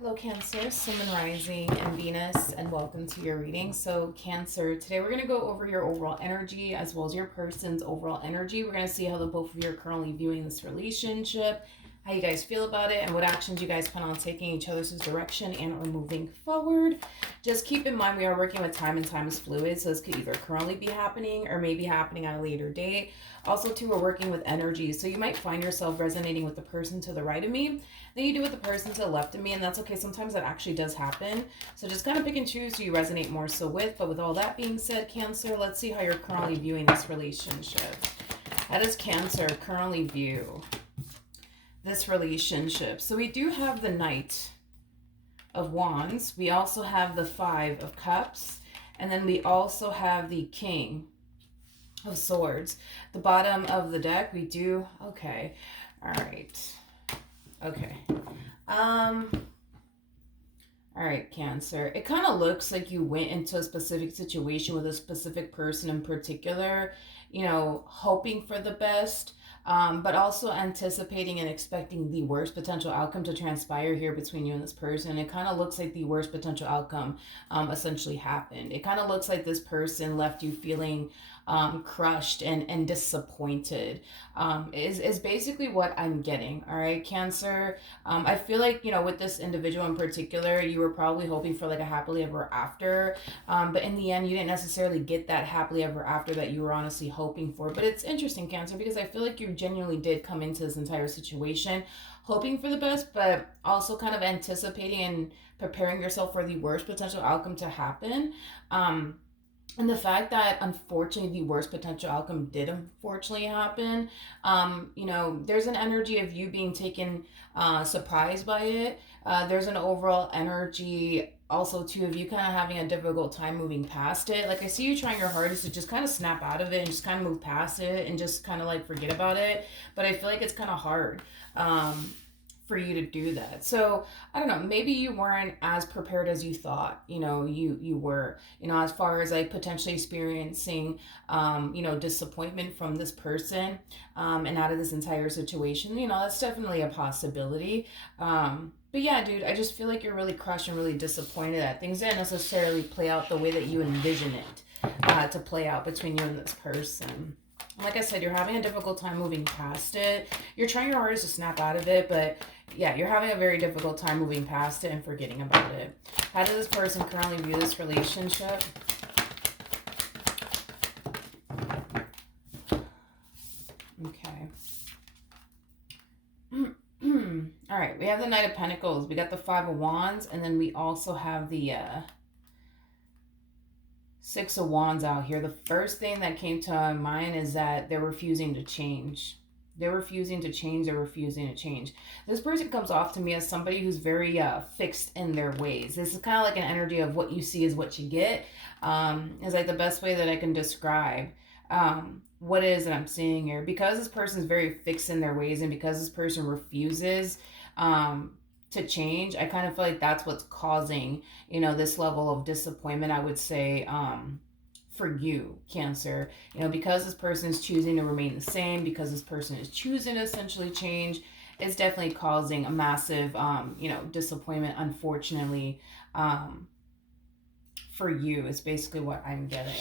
Hello, Cancer, Sun and Rising, and Venus, and welcome to your reading. So, Cancer, today we're going to go over your overall energy as well as your person's overall energy. We're going to see how the both of you are currently viewing this relationship, how you guys feel about it, and what actions you guys plan on taking each other's direction and or moving forward. Just keep in mind we are working with time, and time is fluid, so this could either currently be happening or maybe happening at a later date. Also, too, we're working with energy, so you might find yourself resonating with the person to the right of me than you do with the person to the left of me, and that's okay. Sometimes that actually does happen. So just kind of pick and choose who you resonate more so with. But with all that being said, Cancer, let's see how you're currently viewing this relationship. How does Cancer currently view this relationship? So we do have the Knight of Wands. We also have the Five of Cups. And then we also have the King of Swords. The bottom of the deck, we do... Okay. All right. Okay. All right, Cancer. It kind of looks like you went into a specific situation with a specific person in particular, hoping for the best, but also anticipating and expecting the worst potential outcome to transpire here between you and this person. It kind of looks like the worst potential outcome essentially happened. It kind of looks like this person left you feeling crushed and disappointed, is basically what I'm getting. All right, Cancer. I feel like, with this individual in particular, you were probably hoping for like a happily ever after. But in the end, you didn't necessarily get that happily ever after that you were honestly hoping for. But it's interesting, Cancer, because I feel like you genuinely did come into this entire situation hoping for the best, but also kind of anticipating and preparing yourself for the worst potential outcome to happen. And the fact that unfortunately the worst potential outcome did unfortunately happen, there's an energy of you being taken surprised by it. There's an overall energy also too of you kind of having a difficult time moving past it. Like I see you trying your hardest to just kind of snap out of it and just kind of move past it and just kind of like forget about it. But I feel like it's kind of hard. For you to do that. So I don't know, maybe you weren't as prepared as you thought, you were, as far as like potentially experiencing, disappointment from this person, and out of this entire situation, that's definitely a possibility. But yeah, dude, I just feel like you're really crushed and really disappointed that things didn't necessarily play out the way that you envision it to play out between you and this person. Like I said, you're having a difficult time moving past it. You're trying your hardest to snap out of it, but yeah, you're having a very difficult time moving past it and forgetting about it. How does this person currently view this relationship? Okay. All right, we have the Knight of Pentacles. We got the Five of Wands, and then we also have the Six of Wands out here. The first thing that came to my mind is that they're refusing to change. They're refusing to change. They're refusing to change. This person comes off to me as somebody who's very fixed in their ways. This is kind of like an energy of what you see is what you get. Is like the best way that I can describe what it is that I'm seeing here. Because this person is very fixed in their ways, and because this person refuses to change, I kind of feel like that's what's causing, this level of disappointment, I would say, for you, Cancer. Because this person is choosing to remain the same, because this person is choosing to essentially change, it's definitely causing a massive, disappointment, unfortunately, for you is basically what I'm getting.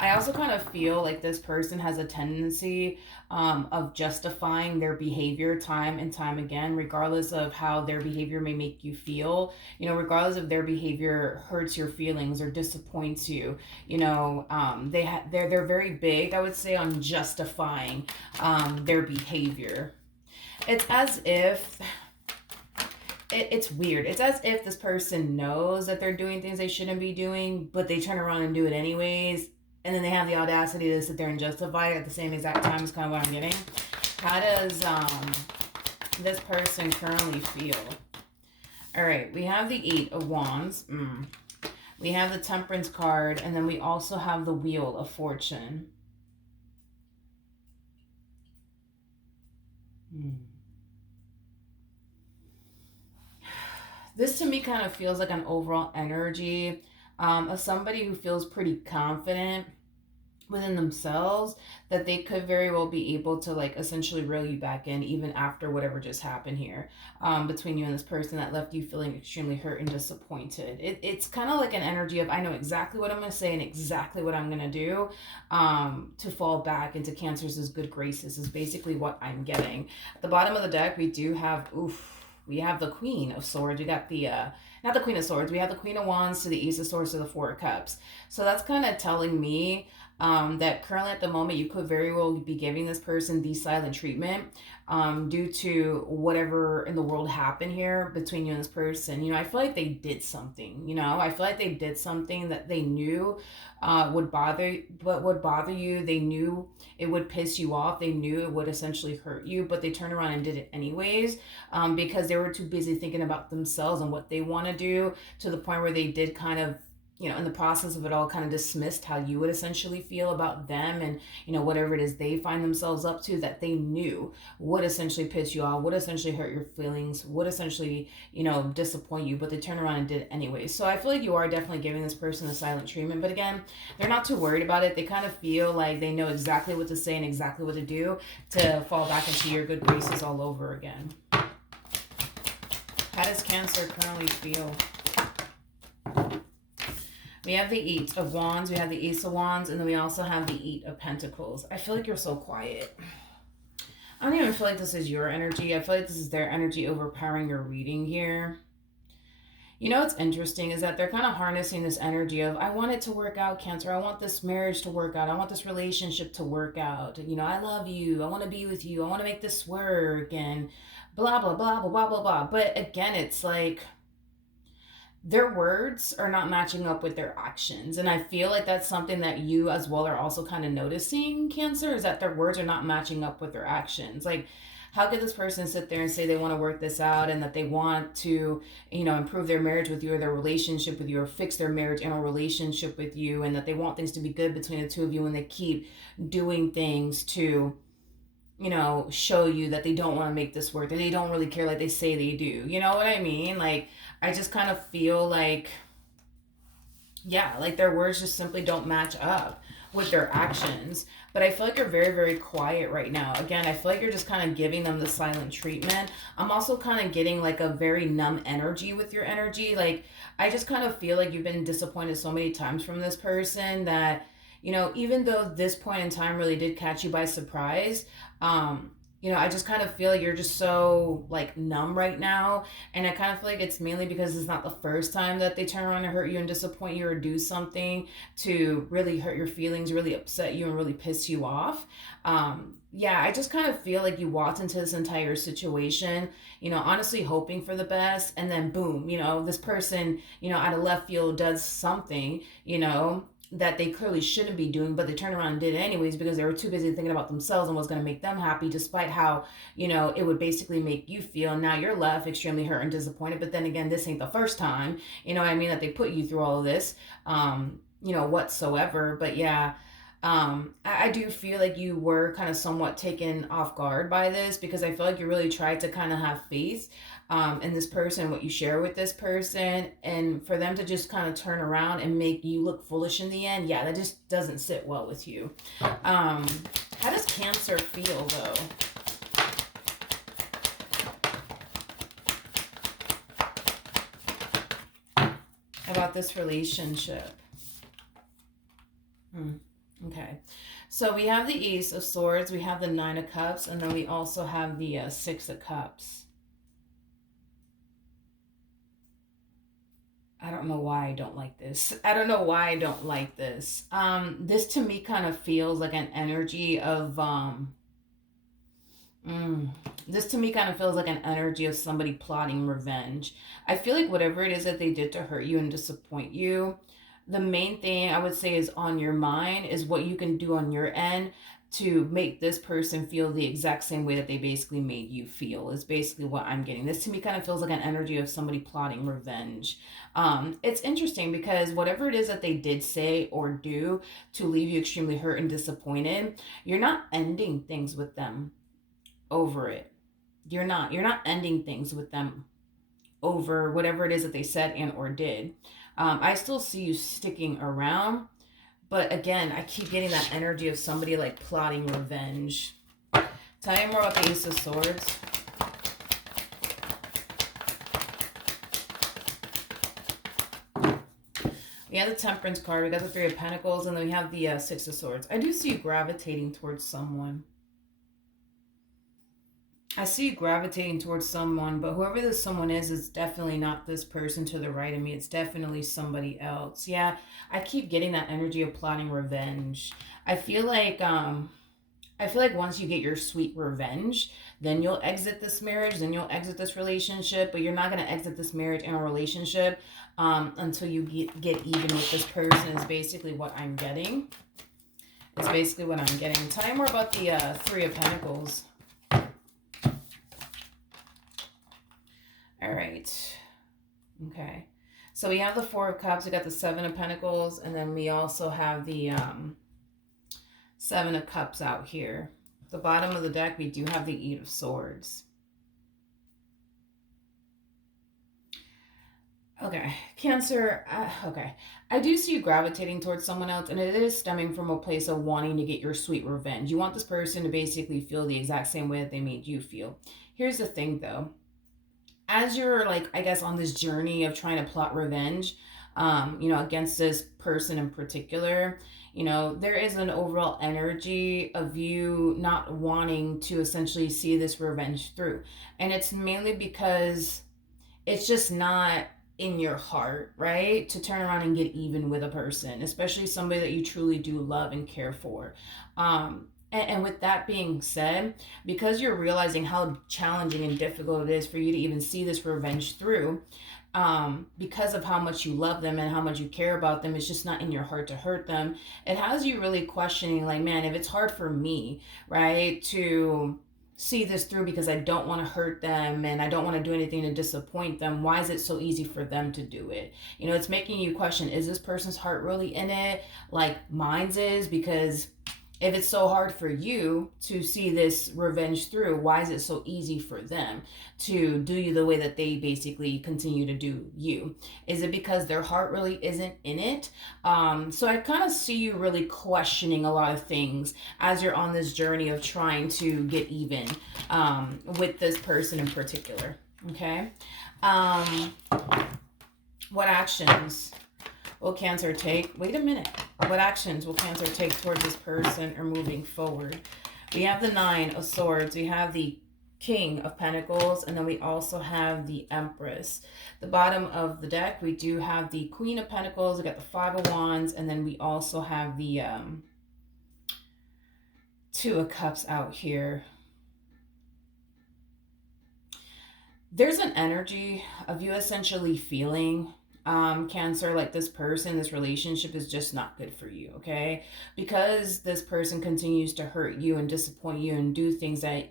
I also kind of feel like this person has a tendency of justifying their behavior time and time again, regardless of how their behavior may make you feel. Regardless if their behavior hurts your feelings or disappoints you. They're very big, I would say, on justifying their behavior. It's as if it's weird. It's as if this person knows that they're doing things they shouldn't be doing, but they turn around and do it anyways. And then they have the audacity to sit there and justify it at the same exact time is kind of what I'm getting. How does this person currently feel? All right, we have the Eight of Wands. We have the Temperance card, and then we also have the Wheel of Fortune. This to me kind of feels like an overall energy of somebody who feels pretty confident, within themselves, that they could very well be able to like essentially reel you back in even after whatever just happened here, between you and this person that left you feeling extremely hurt and disappointed. It's kind of like an energy of, I know exactly what I'm going to say and exactly what I'm going to do, to fall back into Cancer's good graces is basically what I'm getting. At the bottom of the deck, we do have, we have the Queen of Swords. We got the not the Queen of Swords. We have the Queen of Wands to the Ace of Swords to the Four of Cups. So that's kind of telling me, that currently at the moment you could very well be giving this person the silent treatment, due to whatever in the world happened here between you and this person. I feel like they did something. I feel like they did something that they knew, would bother you. They knew it would piss you off. They knew it would essentially hurt you, but they turned around and did it anyways, because they were too busy thinking about themselves and what they want to do, to the point where they did kind of, in the process of it all, kind of dismissed how you would essentially feel about them, and whatever it is they find themselves up to that they knew would essentially piss you off, would essentially hurt your feelings, would essentially disappoint you, but they turned around and did it anyway. So I feel like you are definitely giving this person a silent treatment, but again, they're not too worried about it. They kind of feel like they know exactly what to say and exactly what to do to fall back into your good graces all over again. How does Cancer currently feel? We have the Eight of Wands, we have the Ace of Wands, and then we also have the Eight of Pentacles. I feel like you're so quiet. I don't even feel like this is your energy. I feel like this is their energy overpowering your reading here. What's interesting is that they're kind of harnessing this energy of, I want it to work out, Cancer. I want this marriage to work out. I want this relationship to work out. I love you. I want to be with you. I want to make this work, and blah, blah, blah, blah, blah, blah, blah. But again, it's like, their words are not matching up with their actions. And I feel like that's something that you as well are also kind of noticing, Cancer, is that their words are not matching up with their actions. Like, how could this person sit there and say they want to work this out, and that they want to, improve their marriage with you, or their relationship with you, or fix their marriage and a relationship with you, and that they want things to be good between the two of you, and they keep doing things to, show you that they don't want to make this work, that they don't really care like they say they do. You know what I mean? Like, I just kind of feel like, yeah, like their words just simply don't match up with their actions. But I feel like you're very, very quiet right now. Again, I feel like you're just kind of giving them the silent treatment. I'm also kind of getting like a very numb energy with your energy. Like, I just kind of feel like you've been disappointed so many times from this person that, even though this point in time really did catch you by surprise, I just kind of feel like you're just so like numb right now. And I kind of feel like it's mainly because it's not the first time that they turn around and hurt you and disappoint you, or do something to really hurt your feelings, really upset you, and really piss you off. Yeah, I just kind of feel like you walked into this entire situation, honestly hoping for the best. And then boom, this person, out of left field does something, that they clearly shouldn't be doing, but they turned around and did it anyways because they were too busy thinking about themselves and what's going to make them happy, despite how, it would basically make you feel. Now you're left extremely hurt and disappointed. But then again, this ain't the first time, what I mean, that they put you through all of this, whatsoever. But yeah, I do feel like you were kind of somewhat taken off guard by this, because I feel like you really tried to kind of have faith, in this person, what you share with this person, and for them to just kind of turn around and make you look foolish in the end, yeah, that just doesn't sit well with you. How does Cancer feel though about this relationship? Okay, so we have the Ace of Swords, we have the Nine of Cups, and then we also have the Six of Cups. I don't know why I don't like this. I don't know why I don't like this. This to me kind of feels like an energy of this to me kind of feels like an energy of somebody plotting revenge. I feel like whatever it is that they did to hurt you and disappoint you, the main thing I would say is on your mind is what you can do on your end to make this person feel the exact same way that they basically made you feel, is basically what I'm getting. This to me kind of feels like an energy of somebody plotting revenge. It's interesting because whatever it is that they did say or do to leave you extremely hurt and disappointed, you're not ending things with them over it. You're not ending things with them over whatever it is that they said and or did. I still see you sticking around, But again, I keep getting that energy of somebody like plotting revenge. Tell me more about the Ace of Swords. We have the Temperance card, we got the Three of Pentacles, and then we have the Six of Swords. I do see you gravitating towards someone. I see you gravitating towards someone, but whoever this someone is definitely not this person to the right of me. It's definitely somebody else. Yeah, I keep getting that energy of plotting revenge. I feel like once you get your sweet revenge, then you'll exit this marriage, then you'll exit this relationship, but you're not going to exit this marriage and a relationship until you get even with this person is basically what I'm getting. It's basically what I'm getting. Tell me more about the Three of Pentacles. All right. Okay. So we have the Four of Cups. We got the Seven of Pentacles. And then we also have the Seven of Cups out here. The bottom of the deck, we do have the Eight of Swords. Okay, Cancer, okay. I do see you gravitating towards someone else, and it is stemming from a place of wanting to get your sweet revenge. You want this person to basically feel the exact same way that they made you feel. Here's the thing, though. As you're, like, I guess, on this journey of trying to plot revenge, against this person in particular, there is an overall energy of you not wanting to essentially see this revenge through. And it's mainly because it's just not in your heart, right? To turn around and get even with a person, especially somebody that you truly do love and care for. And with that being said, because you're realizing how challenging and difficult it is for you to even see this revenge through, because of how much you love them and how much you care about them, it's just not in your heart to hurt them. It has you really questioning, like, man, if it's hard for me, right, to see this through because I don't want to hurt them and I don't want to do anything to disappoint them, why is it so easy for them to do it? It's making you question, is this person's heart really in it like mine's is? Because if it's so hard for you to see this revenge through, why is it so easy for them to do you the way that they basically continue to do you? Is it because their heart really isn't in it? So I kind of see you really questioning a lot of things as you're on this journey of trying to get even with this person in particular. Okay. What actions will Cancer take? Wait a minute. What actions will Cancer take towards this person or moving forward? We have the Nine of Swords. We have the King of Pentacles. And then we also have the Empress. The bottom of the deck, we do have the Queen of Pentacles. We got the Five of Wands. And then we also have the Two of Cups out here. There's an energy of you essentially feeling Cancer, like this person, this relationship is just not good for you, okay? Because this person continues to hurt you and disappoint you and do things that,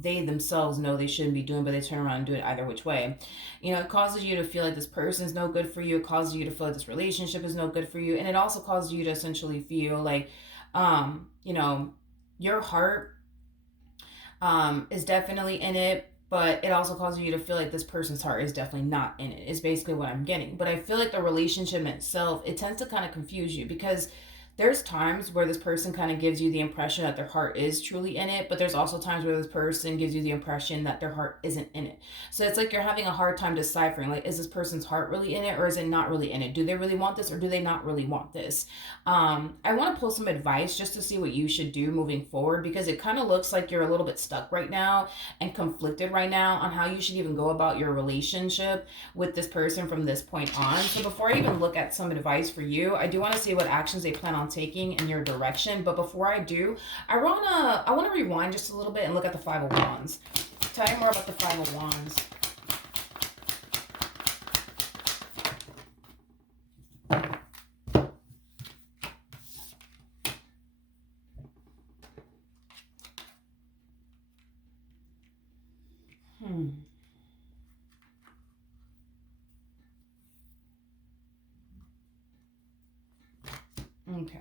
they themselves know they shouldn't be doing, but they turn around and do it either which way. It causes you to feel like this person is no good for you. It causes you to feel like this relationship is no good for you. And it also causes you to essentially feel like, your heart is definitely in it, but it also causes you to feel like this person's heart is definitely not in it, is basically what I'm getting. But I feel like the relationship itself, it tends to kind of confuse you because there's times where this person kind of gives you the impression that their heart is truly in it, but there's also times where this person gives you the impression that their heart isn't in it. So it's like you're having a hard time deciphering, like, is this person's heart really in it or is it not really in it? Do they really want this or do they not really want this? I want to pull some advice just to see what you should do moving forward, because it kind of looks like you're a little bit stuck right now and conflicted right now on how you should even go about your relationship with this person from this point on. So before I even look at some advice for you, I do want to see what actions they plan on taking in your direction. But before I do, I want to rewind just a little bit and look at the Five of Wands. Tell me more about the Five of Wands. Okay.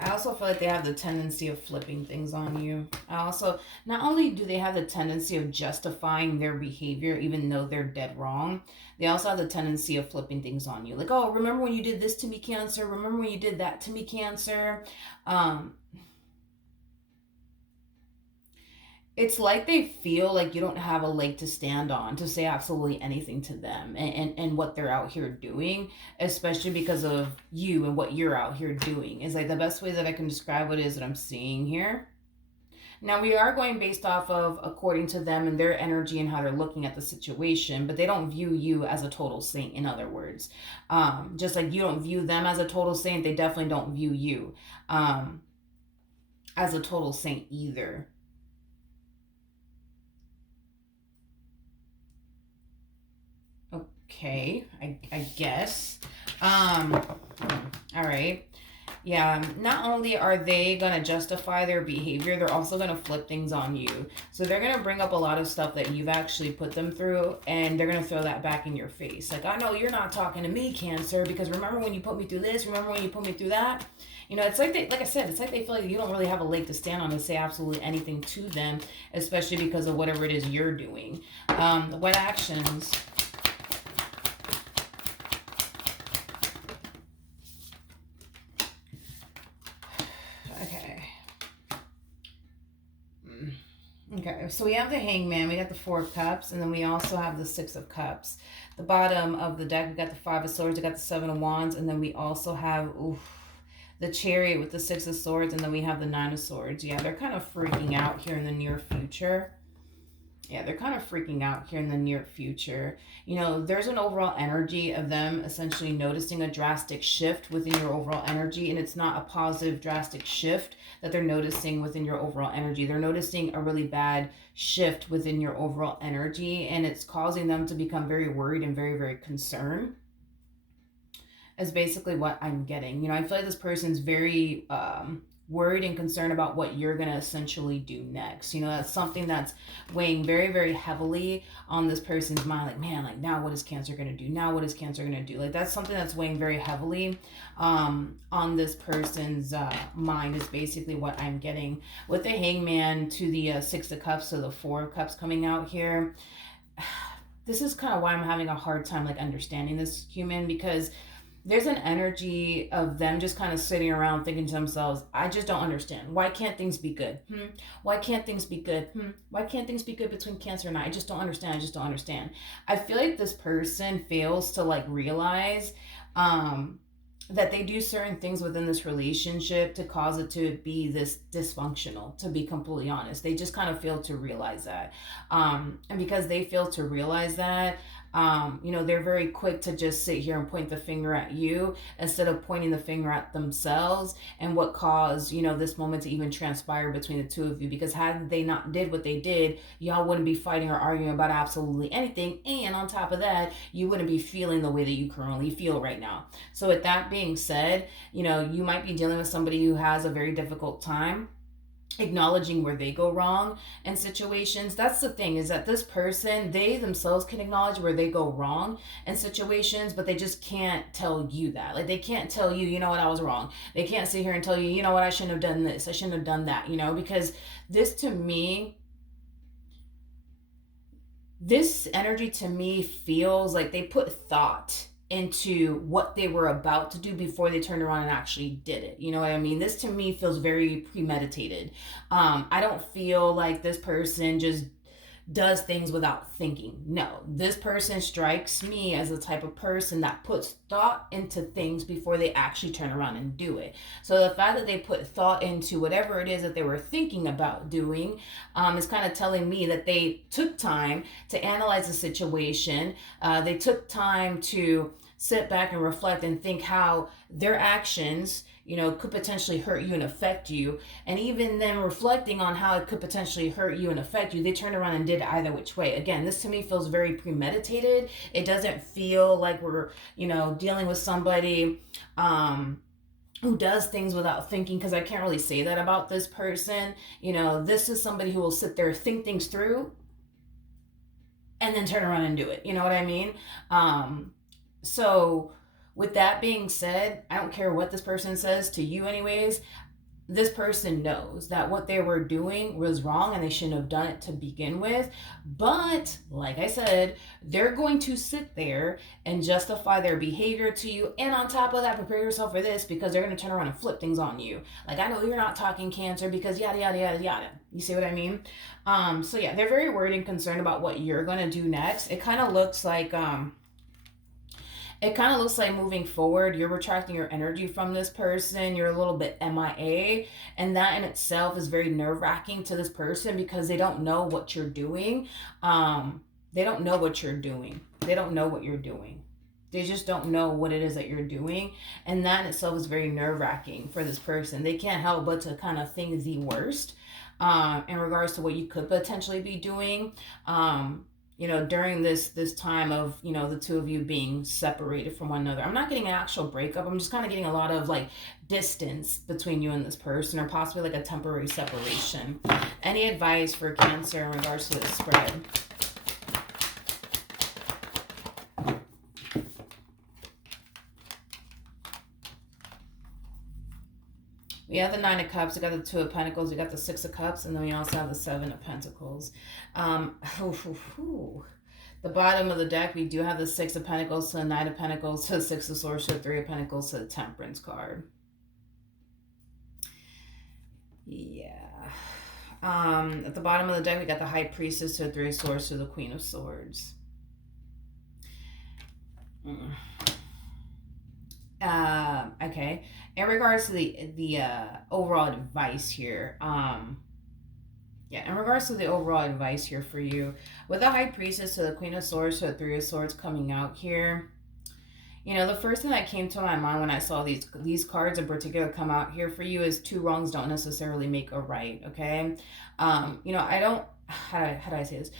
I also feel like they have the tendency of flipping things on you. I also, not only do they have the tendency of justifying their behavior even though they're dead wrong, they also have the tendency of flipping things on you. Like, oh, remember when you did this to me, Cancer? Remember when you did that to me, Cancer? Um, it's like they feel like you don't have a leg to stand on to say absolutely anything to them and what they're out here doing, especially because of you and what you're out here doing. Is like the best way that I can describe what it is that I'm seeing here. Now, we are going based off of according to them and their energy and how they're looking at the situation, but they don't view you as a total saint, in other words. Just like you don't view them as a total saint, they definitely don't view you um, as a total saint either. Okay, I guess. Um, all right. Yeah, not only are they going to justify their behavior, they're also going to flip things on you. So they're going to bring up a lot of stuff that you've actually put them through, and they're going to throw that back in your face. Like, I know you're not talking to me, Cancer, because remember when you put me through this? Remember when you put me through that? You know, it's like they, like I said, it's like they feel like you don't really have a leg to stand on to say absolutely anything to them, especially because of whatever it is you're doing. What actions? Okay. Okay, so we have the Hangman, we got the Four of Cups, and then we also have the Six of Cups. The bottom of the deck, we got the Five of Swords, we got the Seven of Wands, and then we also have the Chariot with the Six of Swords, and then we have the Nine of Swords. Yeah, they're kind of freaking out here in the near future. Yeah, they're kind of freaking out here in the near future. You know, there's an overall energy of them essentially noticing a drastic shift within your overall energy, and it's not a positive drastic shift that they're noticing within your overall energy. They're noticing a really bad shift within your overall energy, and it's causing them to become very worried and very, very concerned. Is basically what I'm getting. You know, I feel like this person's very worried and concerned about what you're going to essentially do next. You know, that's something that's weighing very, very heavily on this person's mind. Like, man, like, now what is Cancer going to do? Now what is Cancer going to do? Like, that's something that's weighing very heavily on this person's mind, is basically what I'm getting. With the Hangman to the Six of Cups to the Four of Cups coming out here, this is kind of why I'm having a hard time, like, understanding this human, because there's an energy of them just kind of sitting around thinking to themselves, I just don't understand. Why can't things be good? Why can't things be good? Why can't things be good between Cancer and I just don't understand. I just don't understand. I feel like this person fails to like realize that they do certain things within this relationship to cause it to be this dysfunctional, to be completely honest. They just kind of fail to realize that. And because they fail to realize that, you know, they're very quick to just sit here and point the finger at you instead of pointing the finger at themselves and what caused, you know, this moment to even transpire between the two of you. Because had they not did what they did, y'all wouldn't be fighting or arguing about absolutely anything. And on top of that, you wouldn't be feeling the way that you currently feel right now. So with that being said, you know, you might be dealing with somebody who has a very difficult time acknowledging where they go wrong in situations. That's the thing, is that this person, they themselves can acknowledge where they go wrong in situations, but they just can't tell you that. Like, they can't tell you, you know what, I was wrong. They can't sit here and tell you, you know what, I shouldn't have done this, I shouldn't have done that, you know, because this to me, this energy to me feels like they put thought into what they were about to do before they turned around and actually did it. You know what I mean? This to me feels very premeditated. I don't feel like this person just does things without thinking. No, this person strikes me as the type of person that puts thought into things before they actually turn around and do it. So the fact that they put thought into whatever it is that they were thinking about doing is kind of telling me that they took time to analyze the situation. They took time to sit back and reflect and think how their actions, you know, could potentially hurt you and affect you. And even then reflecting on how it could potentially hurt you and affect you, they turned around and did it either which way. Again, this to me feels very premeditated. It doesn't feel like we're, you know, dealing with somebody who does things without thinking, because I can't really say that about this person. You know, this is somebody who will sit there, think things through, and then turn around and do it. You know what I mean? So with that being said, I don't care what this person says to you anyways. this person knows that what they were doing was wrong and they shouldn't have done it to begin with. But like I said, they're going to sit there and justify their behavior to you. And on top of that, prepare yourself for this, because they're going to turn around and flip things on you. Like, I know you're not talking Cancer because yada, yada, yada, yada. You see what I mean? So yeah, they're very worried and concerned about what you're going to do next. It kind of looks like moving forward, you're retracting your energy from this person. You're a little bit MIA. And that in itself is very nerve wracking to this person, because they don't know what you're doing. They don't know what you're doing. They don't know what you're doing. They just don't know what it is that you're doing. And that in itself is very nerve wracking for this person. They can't help but to kind of think the worst in regards to what you could potentially be doing. During this time of, the two of you being separated from one another. I'm not getting an actual breakup. I'm just kind of getting a lot of like distance between you and this person, or possibly like a temporary separation. Any advice for Cancer in regards to this spread? We have the Nine of Cups, we got the Two of Pentacles, we got the Six of Cups, and then we also have the Seven of Pentacles. The bottom of the deck, we do have the Six of Pentacles to the Nine of Pentacles to the Six of Swords to the Three of Pentacles to the Temperance card. Yeah. At the bottom of the deck, we got the High Priestess to the Three of Swords to the Queen of Swords. Okay. In regards to the overall advice here, in regards to the overall advice here for you, with the High Priestess to the Queen of Swords to the Three of Swords coming out here, the first thing that came to my mind when I saw these cards in particular come out here for you is two wrongs don't necessarily make a right, okay? I don't, how do I say this?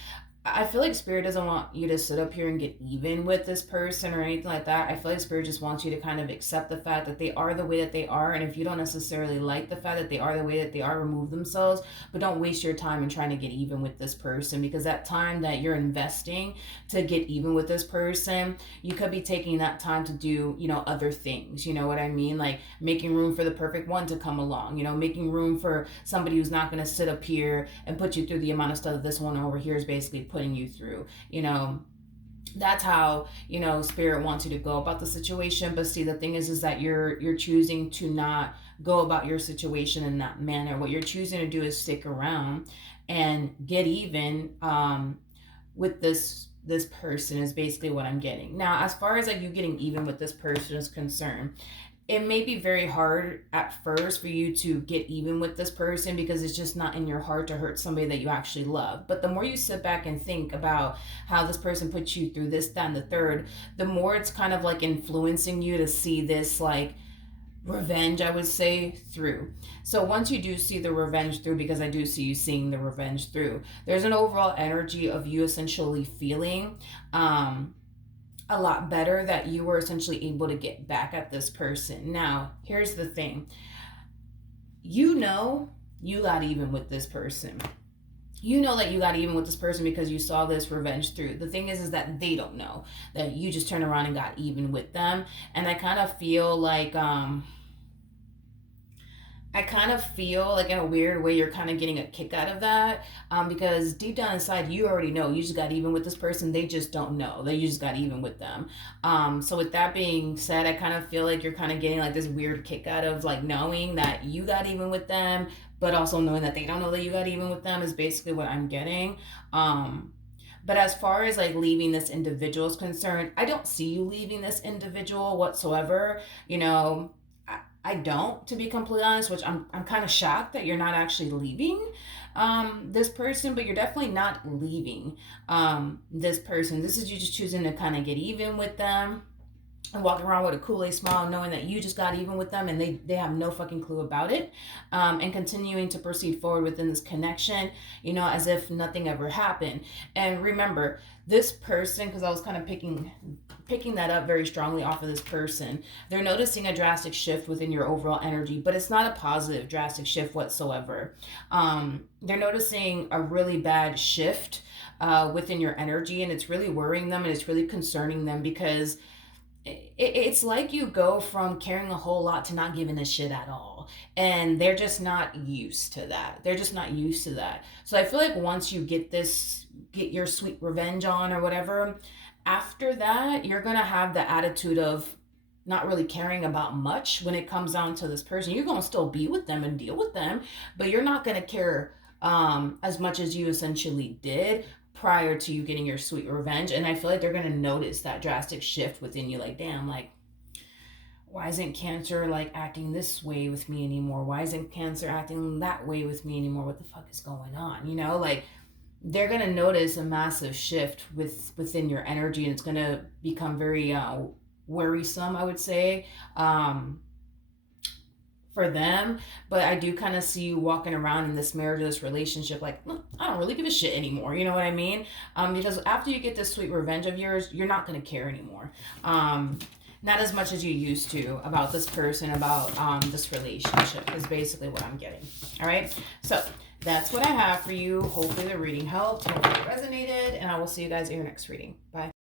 I feel like Spirit doesn't want you to sit up here and get even with this person or anything like that. I feel like Spirit just wants you to kind of accept the fact that they are the way that they are. And if you don't necessarily like the fact that they are the way that they are, remove themselves. But don't waste your time in trying to get even with this person, because that time that you're investing to get even with this person, you could be taking that time to do, other things. You know what I mean? Like making room for the perfect one to come along, making room for somebody who's not going to sit up here and put you through the amount of stuff that this one over here is basically putting you through. That's how Spirit wants you to go about the situation. But see, the thing is that you're choosing to not go about your situation in that manner. What you're choosing to do is stick around and get even with this person is basically what I'm getting. Now, as far as like you getting even with this person is concerned, it may be very hard at first for you to get even with this person, because it's just not in your heart to hurt somebody that you actually love. But the more you sit back and think about how this person put you through this, that, and the third, the more it's kind of like influencing you to see this like revenge, I would say, through. So once you do see the revenge through, because I do see you seeing the revenge through, there's an overall energy of you essentially feeling a lot better that you were essentially able to get back at this person. Now, here's the thing. You got even with this person. You know that you got even with this person because you saw this revenge through. The thing is that they don't know that you just turned around and got even with them. And I kind of feel like in a weird way you're kind of getting a kick out of that, because deep down inside you already know you just got even with this person. They just don't know that you just got even with them. So with that being said, I kind of feel like you're kind of getting like this weird kick out of like knowing that you got even with them, but also knowing that they don't know that you got even with them is basically what I'm getting. But as far as like leaving this individual is concerned, I don't see you leaving this individual whatsoever. I don't, to be completely honest, which I'm kind of shocked that you're not actually leaving this person, but you're definitely not leaving this person. This is you just choosing to kind of get even with them and walking around with a Kool-Aid smile, knowing that you just got even with them and they have no fucking clue about it, and continuing to proceed forward within this connection, as if nothing ever happened. And remember, this person, because I was kind of picking that up very strongly off of this person, they're noticing a drastic shift within your overall energy, but it's not a positive drastic shift whatsoever. They're noticing a really bad shift within your energy, and it's really worrying them and it's really concerning them, because it's like you go from caring a whole lot to not giving a shit at all. and they're just not used to that. They're just not used to that. So I feel like once you get your sweet revenge on or whatever, after that, you're gonna have the attitude of not really caring about much when it comes down to this person. You're gonna still be with them and deal with them, but you're not gonna care as much as you essentially did prior to you getting your sweet revenge. And I feel like they're gonna notice that drastic shift within you. Like, damn, like, why isn't Cancer like acting this way with me anymore? Why isn't Cancer acting that way with me anymore? What the fuck is going on? You know, like, they're gonna notice a massive shift within your energy, and it's gonna become very worrisome, I would say, for them. But I do kind of see you walking around in this marriage or this relationship like, "Look, I don't really give a shit anymore." You know what I mean? Because after you get this sweet revenge of yours, you're not gonna care anymore. Not as much as you used to about this person, about this relationship, is basically what I'm getting. All right, so that's what I have for you. Hopefully the reading helped, hopefully it resonated, and I will see you guys in your next reading. Bye.